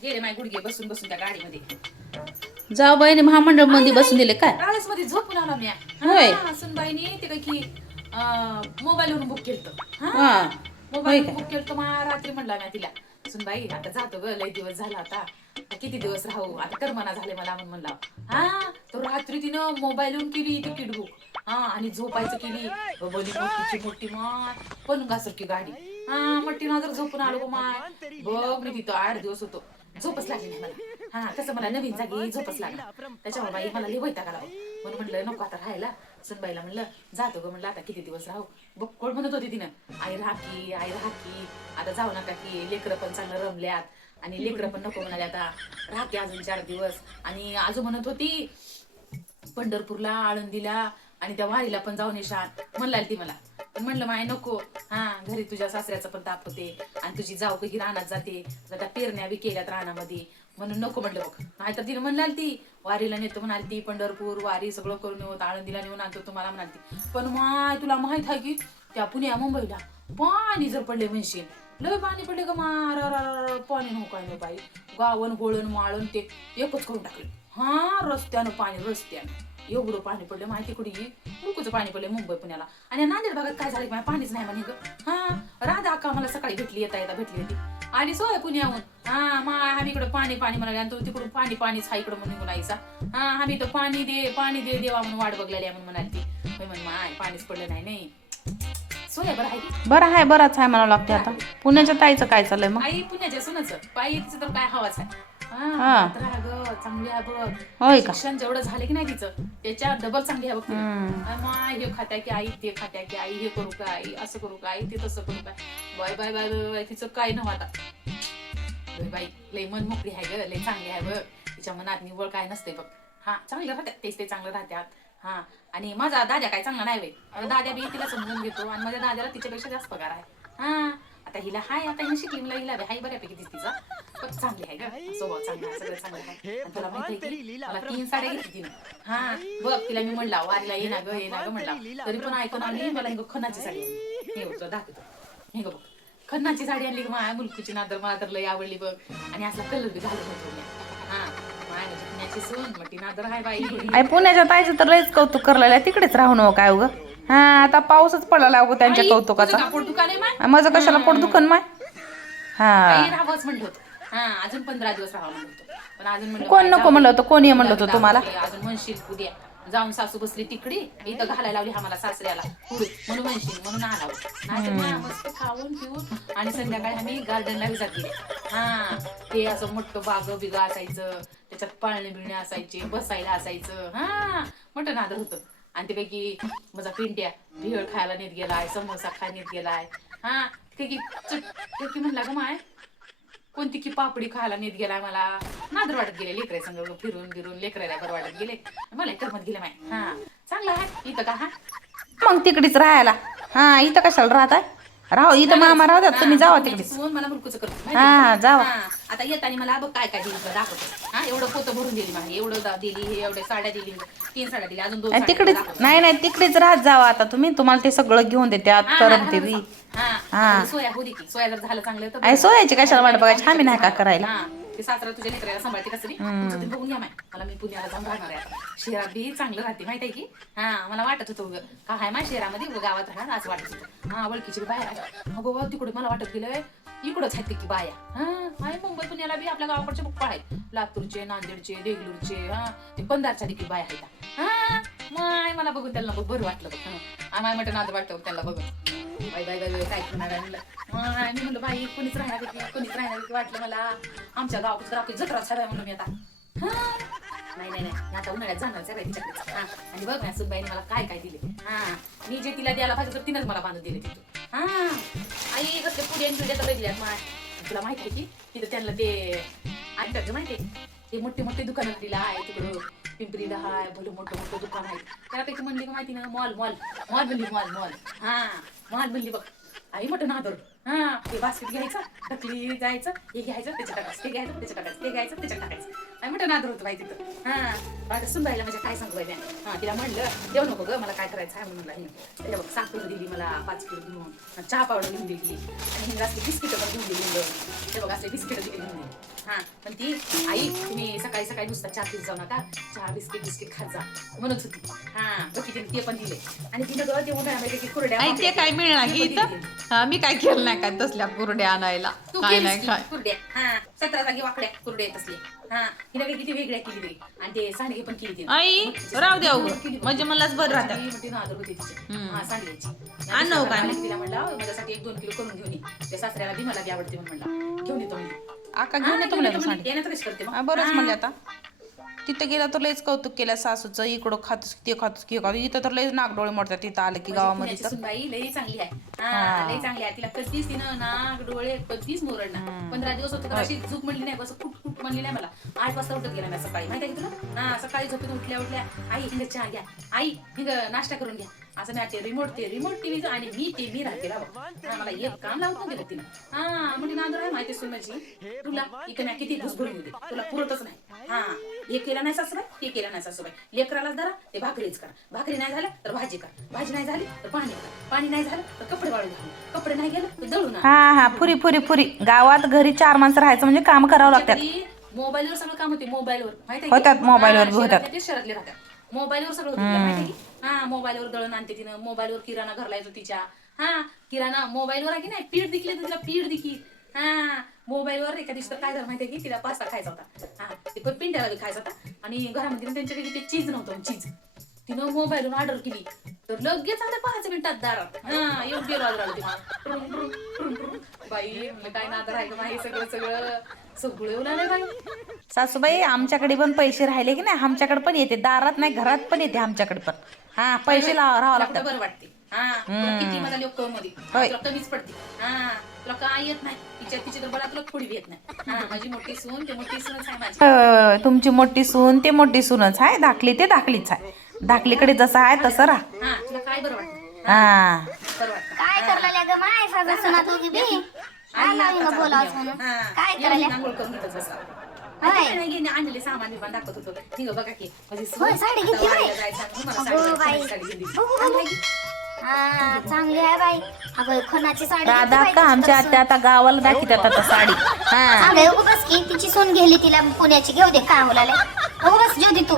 गेले माय गुडघे बसून बसून त्या गाडीमध्ये. जाऊ बाईने महामंडळ मध्ये बसून दिले काय? ट्रॅव्हल्स मध्ये झोपून आला मी. होय. सुनबाईने ते काय की मोबाईलवरून बुक केलं. हा मोबाईल बुक केलं मग रात्री म्हणला मी तिला, सुनबाई आता जातो ग, लय दिवस झाला आता किती दिवस राहू, आता करमना झाले मला म्हणून म्हणला. तर रात्री तिनं मोबाईलवरून केली तिकीट बुक. आणि झोपायचं केली बोली मोठीची मोठी माय पलंगासारखी गाडी. मोठी ना जर झोपून आलो माय बघ मी तिथं 8 दिवस होतो. झोपच लागली नाही मला. कसं मला नवीन जागी झोपच लागला. त्याच्यामुळे बाई मला लई वैताग आला म्हणून म्हणलं नको आता राहायला. सुनबाईला म्हणलं जातो ग, म्हणलं आता किती दिवस राहू. बघ कोण म्हणत होती तिनं, आई राहा की आई राहा की, आता जाऊ नका की, लेकरं पण चांगलं रमल्यात आणि लेकरं पण नको म्हणाले, आता राहा की अजून 4 दिवस. आणि आजू म्हणत होती पंढरपूरला आळंदीला आणि त्या वारीला पण जाऊन येशान म्हणला ती मला. पण म्हणलं माय नको, घरी तुझ्या सासऱ्याचं पण ताप होते आणि तुझी जाऊ कधी रानात जाते, आता पेरण्या बी केल्यात रानामध्ये म्हणून नको म्हणलं. बघ नाहीतर तिने म्हणाल ती वारीला नेतो म्हणाल ती, पंढरपूर वारी सगळं करून येऊ, आळंदीला नेऊन आणतो तुम्हाला म्हणाल ती. पण माय तुला माहित आहे की त्या पुण्या मुंबईला पाणी जर पडले म्हणशील, लय पाणी पडले का मार पाणी नको काय नाही बाई, गावन गोळण माळण ते एकच करून टाकले. रस्त्यानं पाणी, रस्त्यानं एवढं पाणी पडलं माहिती कुठे मुलकूचं पाणी पडलं मुंबई पुण्याला. आणि नांदेड भागात काय झालं की पाणीच नाही म्हणे ग. राधा अक्का मला सकाळी भेटली, येता येता भेटली होती आणि सोय पुण्याहून. आम्ही इकडं पाणी पाणी म्हणाले आणि तो तिकडून पाणी पाणीच हा इकडं म्हणून म्हणायचा. आम्ही तर पाणी दे देवा म्हणून वाट बघलेली म्हणून म्हणाली ती. म्हण माय पाणीच पडलं नाही. सोय बरं आहे की बरं आहे, बराच आहे म्हणावं लागते. आता पुण्याच्या ताईचं काय चाललंय मग? आई पुण्याच्या सुनाचं पायीचं तर काय हवाच आहे. चांगली आहे बघ. होय का? शिक्षण जेवढं झालं की नाही तिचं त्याच्या डबल चांगली आहे बघ. हे खात्या की आई, ते खात्या की आई, हे करू का आई, असं करू का आई, ते तसं करू का. बाय बाय बाय बाय तिचं काय नव्ह आता. बाई लय मन मोकळी आहे ग, लय चांगली आहे बघ. तिच्या मनात निवळ काय नसते बघ. चांगलं राहतात तेच ते चांगलं राहतात. आणि माझा दाद्या काय चांगला नाही बाई. दाद्या बी तिला समजून घेतो आणि माझ्या दाद्याला तिच्यापेक्षा जास्त पगार आहे. आता हिला हाय, आता हिने शिकली मला, हिला हाय बऱ्यापैकी तिचा पण चांगली आहे ग, स्वभाव चांगला आहे, सगळं चांगलं आहे. आणि तुला माहिती आहे की मला 3 साड्या घेतली तिने. बघ तिला मी म्हणला वारीला ये ना ग म्हणला, तरी पण ऐकून आली. मला खन्नाची साडी आणली, हे तुला दाखवतो. हे ग बघ खन्नाची साडी आणली की माझ्या मुलकीची नादर मला तर लय आवडली बघ. आणि असला कलर बी घालून होतो पुण्याची सून मोठी नादर आहे बाई. पुण्याच्या ताईचं तर लयच कौतुक करलेलं आहे, तिकडेच राहू नको काय उग. आता पाऊसच पडला अगो त्यांच्या कौतुकाचा. माझं कशाला पोट दुखन माय. राहावंच म्हणलं होतं. अजून 15 दिवस राहावं म्हणतो. पण अजून म्हणलं कोण नको म्हणलं होतं, कोणी म्हणलं होतं तुम्हाला? अजून म्हणशील उद्या जाऊन सासू बसली तिकडे इथं घालायला लावली आम्हाला सासऱ्याला म्हणून म्हणशील म्हणून आलाव. नाहीतर मस्त खाऊन पिऊन आणि संध्याकाळी आम्ही गार्डनला विजात गेले. ते असं मोठं बाग बिगा असायचं, त्याच्यात पाळणे बिळणे असायचे, बसायला असायचं. मोठं नादर होतं. आणि ते पैकी माझा पिंट्या भेळ खायला नेत गेलाय, समोसा खायला नेत गेलाय. की म्हणला ग माय कोणती की पापडी खायला नेत गेलाय. मला नादर वाटत गेले लेकरे संग फिरून फिरून, लेकरायला बरं वाटत गेले, मला करमत गेले माय. चांगलं आहे इथं का. मग तिकडेच राहायला. इथं कशाला राहताय, राहू इथं मामा राहतात, तुम्ही जावा तिकडे. मला मुलकूचं करतो जावा. आता येताना मला बघ काय काय दिली दाखवतो. एवढं पोतं भरून दिली मला, एवढं दिली, हे एवढ्या साड्या दिली, 3 साड्या दिली, अजून 2 तिकडेच नाही तिकडेच राहत जावा आता तुम्ही. तुम्हाला ते सगळं घेऊन देते आत करमते बी. सोया होती की सोया जर झालं चांगलं तर सोयाची कशाला वाट बघायची, आम्ही नाही का करायला. ते सासरा तुझ्या लेकराला सांभाळते कसं तुमचं बघून घ्या माय. मला मी पुण्याला जाऊन राहणार आहे आता. शहरात बी चांगलं राहते माहिती आहे की. मला वाटत होतं का हाय मा शहरामध्ये गावात राहणार असं वाटत होतं. ओळखीची बाया अगो तिकडे मला वाटत गेलंय इकडंच आहेत की बाया. मुंबई पुण्याला बी आपल्या गावाकडचे पप्पा आहेत, लातूरचे, नांदेडचे, देगलूरचे, ते कंधारच्या देखील बाया आहेत. माय मला बघून त्यांना बरं वाटलं बघ. आम्हाला म्हटलं नाद वाटतं त्यांना बघून. बाई बाई बाई काय म्हणणार म्हणलं. मी म्हणलं बाई कोणीच राहणार की वाटलं मला. आमच्या गावात जत्रा छाय म्हणलं मी आता. नाही आता उन्हाळ्यात जाणारच आहे तिच्याकडे. आणि बघ ना सुनबाईने मला काय काय दिले. मी जे तिला द्यायला पाहिजे तर तिनंच मला बांधून दिले तिथं. आई कसले पुढे पिढ्या तर दिल्यात माय. तुला माहिती आहे की तिथं त्यांना ते ऐकतात माहिती आहे ते मोठे मोठे दुकानं दिला आहे तिकडं पिंपरीला हाय भलं मोठं मोठं दुकान आहे. त्यापैकी म्हणली का माहिती ना मॉल म्हणली मॉल मॉल म्हणली बघ. आई मोठं नादर. हे बास्केट घ्यायचं ढकली जायचं, हे घ्यायचं त्याच्या टाकायचं, ते घ्यायचं त्याच्या टाकायचं, ते घ्यायचं त्याच्या टाकायचं. आई मोठं नादर होतं बाई तिथं. आता सुनबाईला म्हणजे काय सांगू बाई तिला म्हणलं देऊ नको ग मला काय करायचं आहे म्हणून. त्याला बघ साखर दिली मला 5 किलो घेऊन, चहा पावडर घेऊन दिली आणि हिंग असले बिस्किट पण घेऊन दिली. ते बघ असले बिस्किट दिली घेऊन दिली. हा पण ती आई तुम्ही सकाळी सकाळी नुसता चहा पीत जाऊ नका, चहा बिस्किट खात जा म्हणत होती. हा बघी तिने ते पण दिले आणि तिने गं ते उन्हाळ्यामध्ये की कुरड्या आई ते काय मिळणार की इथं? हा, मी काय केलं नाही काय तसल्या कुरड्या आणायला. तू काय केलीस नाही की काय. कुरड्या. हा 17 जागी वाकड्या कुरड्या तसले. हा हिने काही किती वेगळ्या केली तरी आणि ते सांडगे पण केली तिने. आई राहू द्या म्हणजे मलाच बरं राहतात. म्हणते ना आदर होती तिची. हा सांडग्याची. आण हो काय मग. तिला म्हणलं माझ्यासाठी 1-2 किलो करून घेऊन ये. त्या सासऱ्याला बी मला बी आवडते म्हणून म्हणला घेऊन येतो म्हणली. आका घेऊन येतो म्हणलं सांडगे. येण्याचं कशी करते मग? बरंच म्हणले आता. तिथं गेला तर लयच कौतुक केलं सासूचं, इकडं खातोस ते खातोस की खातो. इथं तर लयच नागडोळे मोडतात तिथं आलं की गावामध्ये तर. सुनबाई लई चांगली आहे. हा लई चांगली आहे. तिला कधीच तिनं नाक डोळे कधीच मोरडणार. 15 दिवस होतं तर अशी झोप म्हणली नाही, असं कुट कुट म्हणली नाही मला. 8 वाजता उठत गेला मी सकाळी, माहिती आहे की तुला? हा सकाळी झोपेत उठल्या आई हिंग चहा घ्या, आई हिंग नाश्ता करून घ्या. असं मी ते रिमोट टीव्ही आणि मी राहते बाबा. मला एक काम लावत नव्हते तिला. हा म्हणजे नांदर आहे माहिती सुनाची तुला इथे मी किती घुस भरून देते, तुला पुरतच नाही. हा हे केलं नाही सासूबाई, ते केलं नाही सासूबाई. लेकराला धरा ते भाकरीच करा, भाकरी नाही झालं तर भाजी करा, भाजी नाही झाली तर पाणी करा, पाणी नाही झालं तर कपडे वाळू घालून, कपडे नाही गेलं तर दळून आणा. हा पुरी गावात घरी 4 माणसं राहायचं म्हणजे काम करावं लागतात. मोबाईलवर सगळं काम होते, मोबाईलवर माहिती होतात, मोबाईलवर बी होतात. ते शहरातले राहतात, मोबाईलवर सगळं होतं तिला, माहिती आहे की? हा मोबाईलवर दळण आणते तिनं, मोबाईलवर किराणा घरला येतो तिच्या. हा किराणा मोबाईलवर आहे की नाही, पीठ दिली तिला पीठ दिली. हा मोबाईलवर एका दिवशी काय झालं माहितीये की तिला पास्ता खायचा होता. हा ते पण पिंट्याला बी खायचा होता आणि घरामध्ये त्यांच्याकडे ते चीज नव्हतं, चीज तिनं मोबाईलवर ऑर्डर केली तर लगेच आता 5 मिनिटात दारात. हा योग्य ऑर्डर आली बाई. म्हणलं काय नादर आहे का नाही, सगळं उलाले बाई. सासूबाई आमच्याकडे पण पैसे राहिले की नाही, आमच्याकडे पण येते, दारात नाही घरात पण येते आमच्याकडे पण. हा पैसे राहावं लागतात. बरं वाटते. हा तुला किती माझा लोक मध्ये तुला कमीच पडते. हा तुला काय येत नाही, तिची तर बला तुला थोडी बी येत नाही. हा माझी मोठी सून ते मोठी सूनच आहे माझी. तुमची मोठी सून ते मोठी सूनच आहे, धाकली ते धाकलीच आहे. धाकलीकडे जसं आहे तसं राहा. हा तुला काय बरं वाटतं? हा बरं वाटतं. काय करला ग माय साजा सुना तू बी काय लावी ना बोलावच म्हणून काय करायला आंघोळ करून घेतच बसा. होय. नाही गेले आणलेले सामान बिमान दाखवत होतो. ठीक बघा की माझी सून होय, साडी घेतली आता होय. वारीला जायचं आहे म्हणून मला अगो बाई. साडी घेतली. बघू. हा चांगली आहे बाई. अगं खणाची साडी दादा का आमच्या आत्या आता गावाला दाखवतात आता साडी. हा सांग बस की तिची सून गेली, तिला पुण्याची घेऊ दे काय मुलाला. बस जेव दे तू.